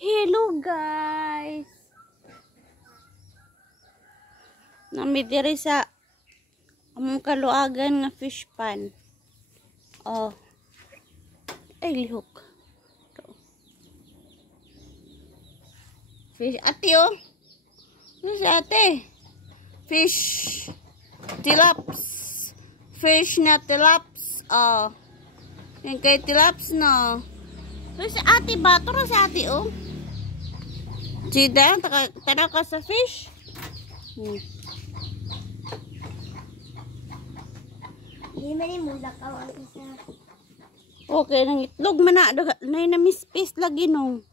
Hello guys. Nami diri sa among kaluagan nga fish pan. Oh. Ay lihok. Fish ate oh. Fish ate. Fish tilaps. Fish na tilaps. Oh. Yan kay tilaps no. Fish ate ba? Turo si ate oh. Sida, tara ka sa fish. Hindi man yung mulak ang isa. Okay, nang itlog man na mispis lagi no.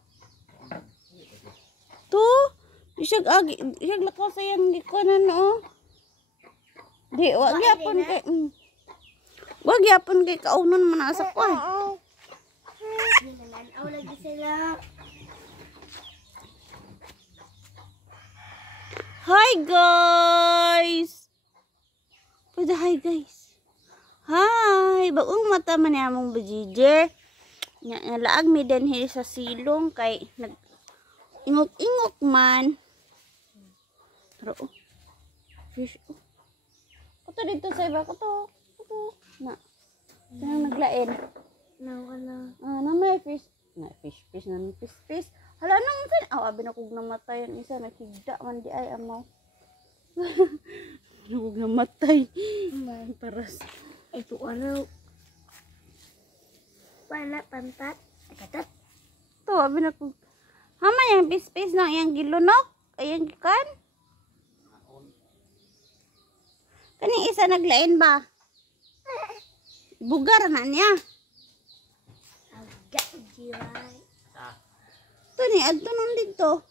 To, isag lakaw sa yang gikunan no. Di, wag yapon kay wag yapon kay kaunon man asa ko. Aw lagi sila. Hi guys. Pada hi guys. Hi, baong mata man ni among bajije. Nya laag mi dinhi sa silong kay nag ingok-ingok man. Pero fish. Kato dito sa iba kato. Na. Kanang naglain. Nawala. Na may fish. Na fish na fish. Hala nang kan abi na kog namatay ang isa nakigda man di ay amaw. Kog namatay. Paras. Ito ano? Pantat. Katat. To abi na kog. Hama yang fish nang yang gilunok. Ayang gikan. Kani isa naglain ba? Bugar na niya. Agak jiwai. To ni adto nung dito.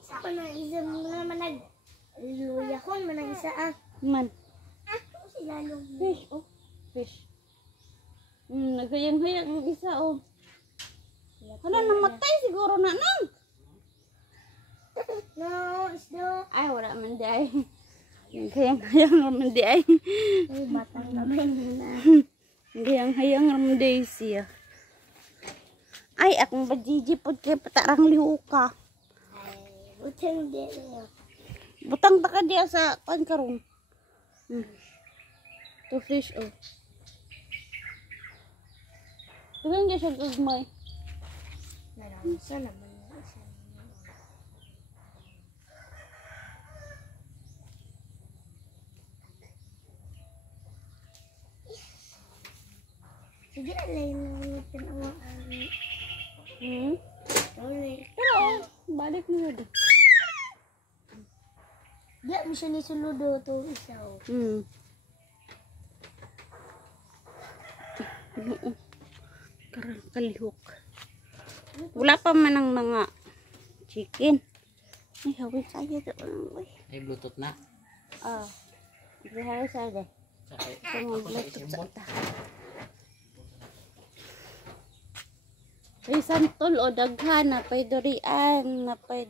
Isa ko na isa naman nagluya ko man isa Man. Sila lung. Fish oh. Fish. Nagayang-hayag yung isa oh. Hala namatay siguro na nang. No, isdo. Ay wala man di ay. Nagayang-hayang naman di ay. Ay batang naman na. Nagayang-hayang naman di siya. Ay, akong bajiji po kay patarang liuka. Ay, butang din. Butang ta ka diya sa pankarong. To fish oh. Tugang diya siya gagmay. Naramsa naman yung isa. Sige na lang yung tinawaan. Pero balik mo din. Di mo siya nisuludo to isa o. Karang kalihok. Wala pa man ang mga chicken. Ay, hawin kaya doon. Ay, Bluetooth na. Ah. Hawin sa de. Ito mga bluetooth sa ita. Ay, santol o daghan. Napay durian. Napay